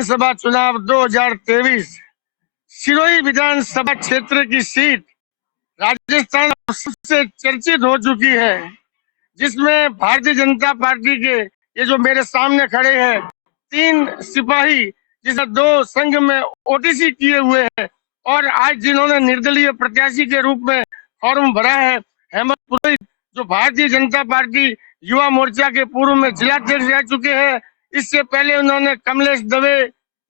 विधानसभा चुनाव 2023 सिरोही विधानसभा क्षेत्र की सीट राजस्थान में सबसे चर्चित हो चुकी है, जिसमें भारतीय जनता पार्टी के ये जो मेरे सामने खड़े हैं 3 सिपाही, जिसे 2 संघ में ओटीसी किए हुए हैं और आज जिन्होंने निर्दलीय प्रत्याशी के रूप में फॉर्म भरा है, हेमंत पुरोहित, जो भारतीय जनता पार्टी युवा मोर्चा के पूर्व में जिलाध्यक्ष रह चुके हैं। इससे पहले उन्होंने कमलेश दवे,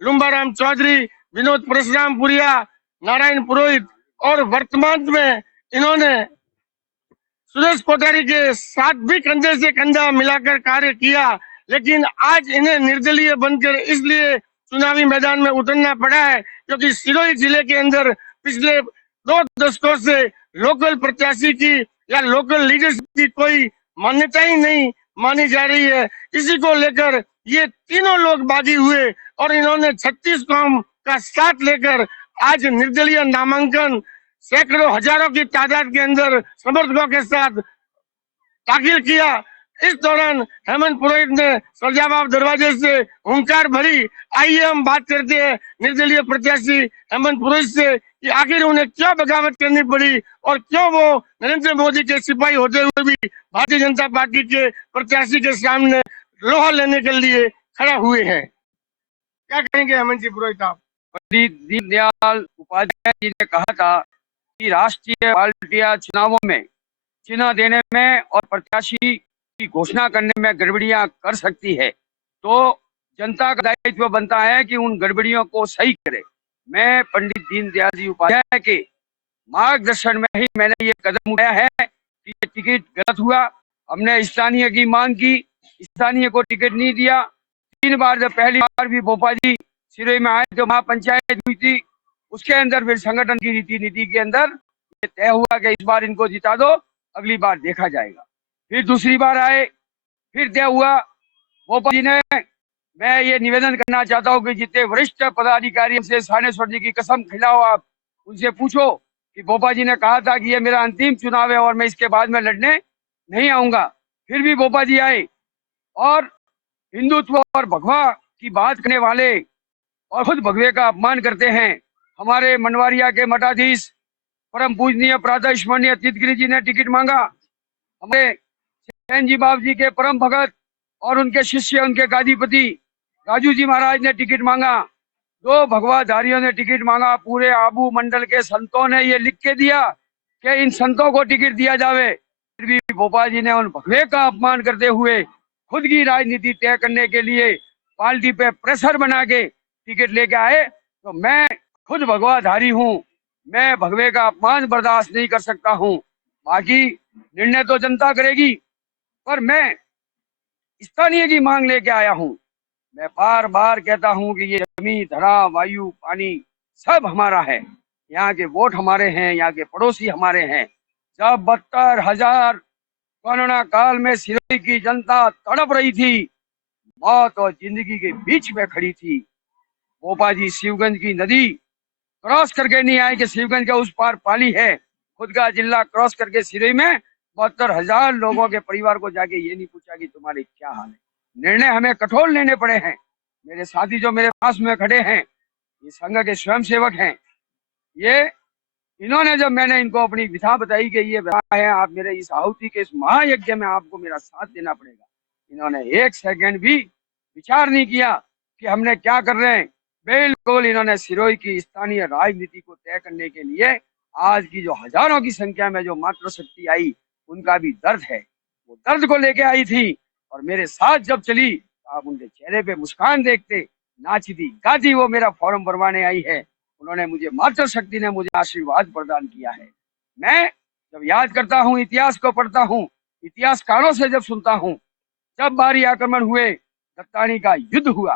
लुम्बाराम चौधरी, विनोद परशुरामपुरिया, नारायण पुरोहित और वर्तमान में इन्होंने सुरेश कोठारी के साथ भी कंधे से कंधा मिलाकर कार्य किया। लेकिन आज इन्हें निर्दलीय बनकर इसलिए चुनावी मैदान में उतरना पड़ा है क्योंकि सिरोही जिले के अंदर पिछले 2 दशकों से लोकल प्रत्याशी की या लोकल लीडरशिप की कोई मान्यता ही नहीं मानी जा रही है। इसी को लेकर ये तीनों लोग बागी हुए और इन्होंने 36 कौम का साथ लेकर आज निर्दलीय नामांकन सैकड़ों हजारों की तादाद के अंदर समर्थकों के साथ दाखिल किया। इस दौरान हेमंत पुरोहित ने सजावाब दरवाजे से हुंकार भरी। आइए हम बात करते हैं निर्दलीय प्रत्याशी हेमंत पुरोहित से कि आखिर उन्हें क्यों बगावत करनी पड़ी और क्यों वो नरेंद्र मोदी के सिपाही होते हुए भी भारतीय जनता पार्टी के प्रत्याशी के सामने लोहा लेने के लिए खड़ा हुए हैं। क्या कहेंगे हेमंत जी पुरोहित आप? पंडित दीनदयाल उपाध्याय जी ने कहा था कि राष्ट्रीय पार्टियां चुनावों में चिन्ह देने में और प्रत्याशी की घोषणा करने में गड़बड़ियां कर सकती है, तो जनता का दायित्व बनता है कि उन गड़बड़ियों को सही करे। मैं पंडित दीनदयाल जी उपाध्याय के मार्गदर्शन में ही मैंने ये कदम उठाया है कि ये टिकट गलत हुआ। हमने स्थानीय की मांग की, स्थानीय को टिकट नहीं दिया। 3 बार, जब पहली बार भी भोपा जी सिरोही में आए जो महापंचायत हुई थी, उसके अंदर फिर संगठन की रीति नीति के अंदर ये तय हुआ कि इस बार इनको जिता दो, अगली बार देखा जाएगा। फिर दूसरी बार आए, फिर तय हुआ। भोपा जी ने, मैं ये निवेदन करना चाहता हूँ कि जितने वरिष्ठ पदाधिकारियों से सानेश्वर जी की कसम खिलाओ, आप उनसे पूछो कि भोपा जी ने कहा था कि ये मेरा अंतिम चुनाव है और मैं इसके बाद में लड़ने नहीं आऊंगा। फिर भी भोपा जी आए और हिंदुत्व और भगवा की बात करने वाले और खुद भगवे का अपमान करते हैं। हमारे मनवारिया के मठाधीश परम पूजनीय प्रातः स्मरणीय तीर्थगिरी जी ने टिकट मांगा। हमारे सेन जी बाबू जी के परम भगत और उनके शिष्य, उनके गादीपति राजू जी महाराज ने टिकट मांगा। 2 भगवाधारियों ने टिकट मांगा। पूरे आबू मंडल के संतों ने ये लिख के दिया कि इन संतों को टिकट दिया जावे। फिर भी भोपाल जी ने उन भगवे का अपमान करते हुए खुद की राजनीति तय करने के लिए पार्टी पे प्रेशर बना के टिकट लेके आए। तो मैं खुद भगवाधारी हूँ, मैं भगवे का अपमान बर्दाश्त नहीं कर सकता हूँ। बाकी निर्णय तो जनता करेगी, पर मैं स्थानीय की मांग लेके आया हूँ। मैं बार बार कहता हूँ कि ये जमीन, धरा, वायु, पानी सब हमारा है। यहाँ के वोट हमारे हैं, यहाँ के पड़ोसी हमारे हैं। जब 72,000 कोरोना काल में सिरोही की जनता तड़प रही थी, मौत और जिंदगी के बीच में खड़ी थी, भोपा जी शिवगंज की नदी क्रॉस करके नहीं आए कि शिवगंज का उस पार पाली है। खुद का जिला क्रॉस करके सिरोही में 72,000 लोगों के परिवार को जाके ये नहीं पूछा कि तुम्हारे क्या हाल है। निर्णय हमें कठोर लेने पड़े हैं। मेरे साथी जो मेरे पास में खड़े हैं, ये संघ के स्वयंसेवक हैं। ये इन्होंने, जब मैंने इनको अपनी विधा बताई कि ये विधा है, आप मेरे इस आहुति के इस महायज्ञ में आपको मेरा साथ देना पड़ेगा, इन्होंने 1 सेकंड भी विचार नहीं किया कि हमने क्या कर रहे हैं। बिल्कुल इन्होंने सिरोही की स्थानीय राजनीति को तय करने के लिए आज की जो हजारों की संख्या में जो मातृशक्ति आई, उनका भी दर्द है, वो दर्द को लेके आई थी और मेरे साथ जब चली तो आप उनके चेहरे पे मुस्कान देखते। नाचती गाती वो मेरा फॉर्म भरवाने आई है। उन्होंने मुझे, मातृशक्ति ने मुझे आशीर्वाद प्रदान किया है। मैं जब याद करता हूँ, इतिहास को पढ़ता हूँ, इतिहासकारों से जब सुनता हूँ, जब बारी आक्रमण हुए, दत्तानी का युद्ध हुआ,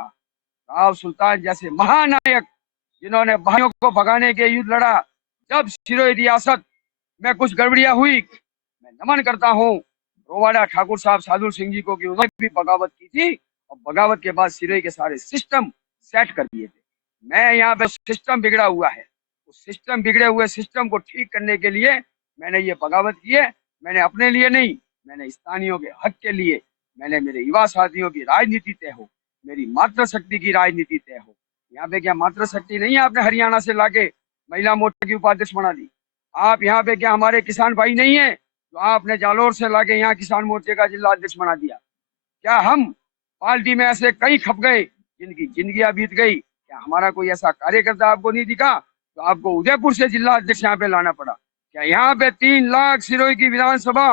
राव सुल्तान जैसे महानायक जिन्होंने भाइयों को भगाने के युद्ध लड़ा, जब सिरोही रियासत में कुछ गड़बड़ियां हुई, मैं नमन करता हूँ रोवाड़ा ठाकुर साहब साधु सिंह जी को कि उन्होंने भी बगावत की थी और बगावत के बाद सिरोही के सारे सिस्टम सेट कर दिए थे। मैं यहाँ पे सिस्टम बिगड़ा हुआ है, उस सिस्टम, बिगड़े हुए सिस्टम को ठीक करने के लिए मैंने ये बगावत की है। मैंने अपने लिए नहीं, मैंने स्थानीयों के हक के लिए, मैंने मेरे युवा साथियों की राजनीति तय हो, मेरी मातृशक्ति की राजनीति तय हो। यहाँ पे क्या मातृशक्ति नहीं है आपने हरियाणा से लाके महिला मोर्चा की उपाध्यक्ष बना दी? आप यहाँ पे क्या हमारे किसान भाई नहीं है तो आपने जालोर से लाके यहाँ किसान मोर्चे का जिला अध्यक्ष बना दिया? क्या हम पार्टी में ऐसे कई खप गए जिनकी जिंदगियां बीत गई? क्या हमारा कोई ऐसा कार्यकर्ता आपको नहीं दिखा तो आपको उदयपुर से जिला अध्यक्ष यहाँ पे लाना पड़ा? क्या यहाँ पे 3 लाख सिरोही की विधानसभा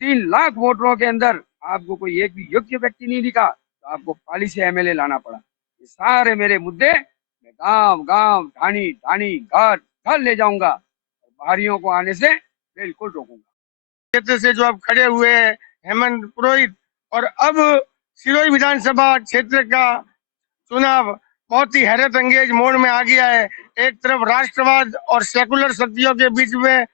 3 लाख वोटरों के अंदर आपको कोई एक भी योग्य व्यक्ति नहीं दिखा तो आपको पाली से एमएलए लाना पड़ा? ये सारे मेरे मुद्दे मैं गांव गांव ढाणी ढाणी घर घर ले जाऊंगा और बाहरियों को आने से बिल्कुल रोकूंगा। क्षेत्र से जो अब खड़े हुए हैं हेमंत पुरोहित, और अब सिरोही विधानसभा क्षेत्र का चुनाव बहुत ही हैरत अंगेज मोड़ में आ गया है। एक तरफ राष्ट्रवाद और सेकुलर शक्तियों के बीच में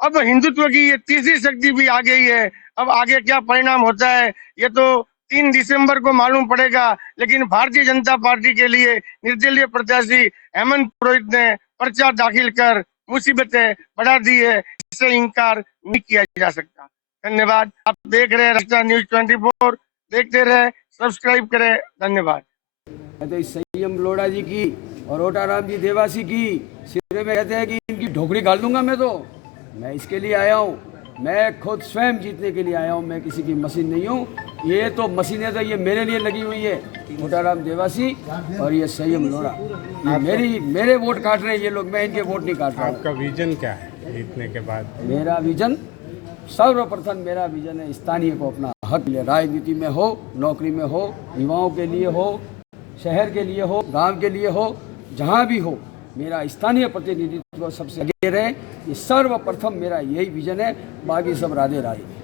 अब हिंदुत्व की ये तीसरी शक्ति भी आ गई है। अब आगे क्या परिणाम होता है ये तो 3 दिसंबर को मालूम पड़ेगा, लेकिन भारतीय जनता पार्टी के लिए निर्दलीय प्रत्याशी हेमंत पुरोहित ने पर्चा दाखिल कर मुसीबतें बढ़ा दी है, इससे इनकार नहीं किया जा सकता। धन्यवाद। आप देख रहे हैं राजस्थान न्यूज 24, देखते रहे, सब्सक्राइब करें। धन्यवाद। मैं तो इस संयम लोढ़ा जी की और ओटाराम जी देवासी की सिरे में कहते हैं कि इनकी ढोकरी गाल दूंगा। मैं इसके लिए आया हूँ, मैं खुद स्वयं जीतने के लिए आया हूँ, मैं किसी की मशीन नहीं हूँ। ये तो मशीनें तो ये मेरे लिए लगी हुई है, ओटाराम देवासी और ये संयम लोढ़ा, ये मेरे वोट काट रहे हैं ये लोग, मैं इनके वोट नहीं काट रहा हूँ। आपका विजन क्या है जीतने के बाद? मेरा विजन, सर्वप्रथम मेरा विजन है स्थानीय को अपना हक ले, राजनीति में हो, नौकरी में हो, युवाओं के लिए हो, शहर के लिए हो, गांव के लिए हो, जहां भी हो, मेरा स्थानीय प्रतिनिधित्व सबसे आगे रहे। ये सर्वप्रथम मेरा यही विजन है, बाकी सब राधे राधे।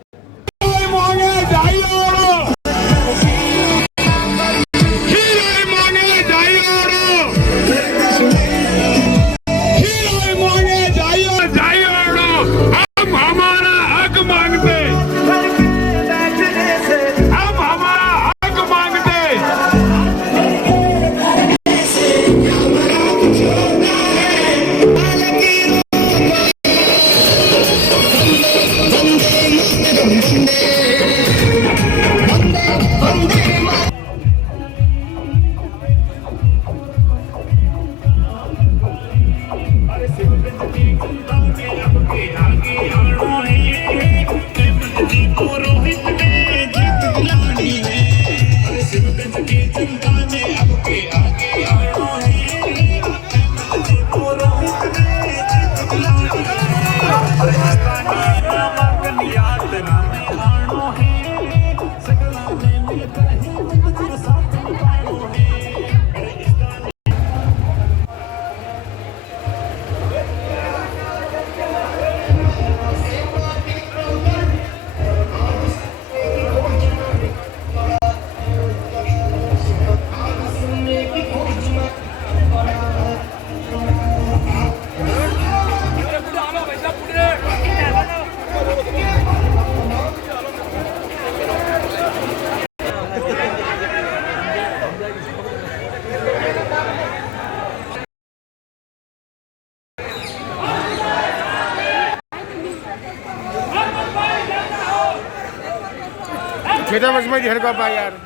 छेटा मजमा हर को पा यार।